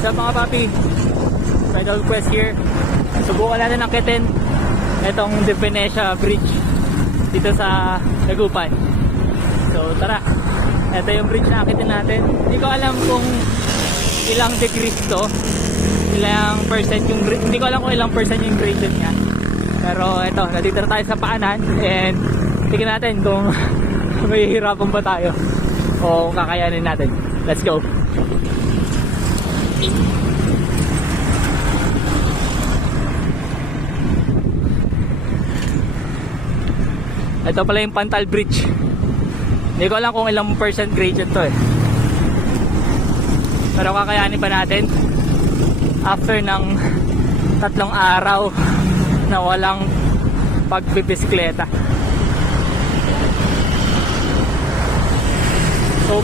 Sa mga papi, Pedal Quest here. Subukan natin akitin itong De Venecia Bridge dito sa Dagupan. So tara, ito yung bridge na akitin natin. Hindi ko alam kung ilang degrees to, ilang percent yung, hindi ko alam kung ilang percent yung gradient niya. Pero ito, nandito na tayo sa paanan and tingnan natin kung may hirapan ba tayo o kakayanin natin. Let's go! Ito pala yung Pantal Bridge. Hindi ko alam kung ilang percent gradient to eh. Pero kakayanin pa natin after ng tatlong araw na walang pagbibisikleta. So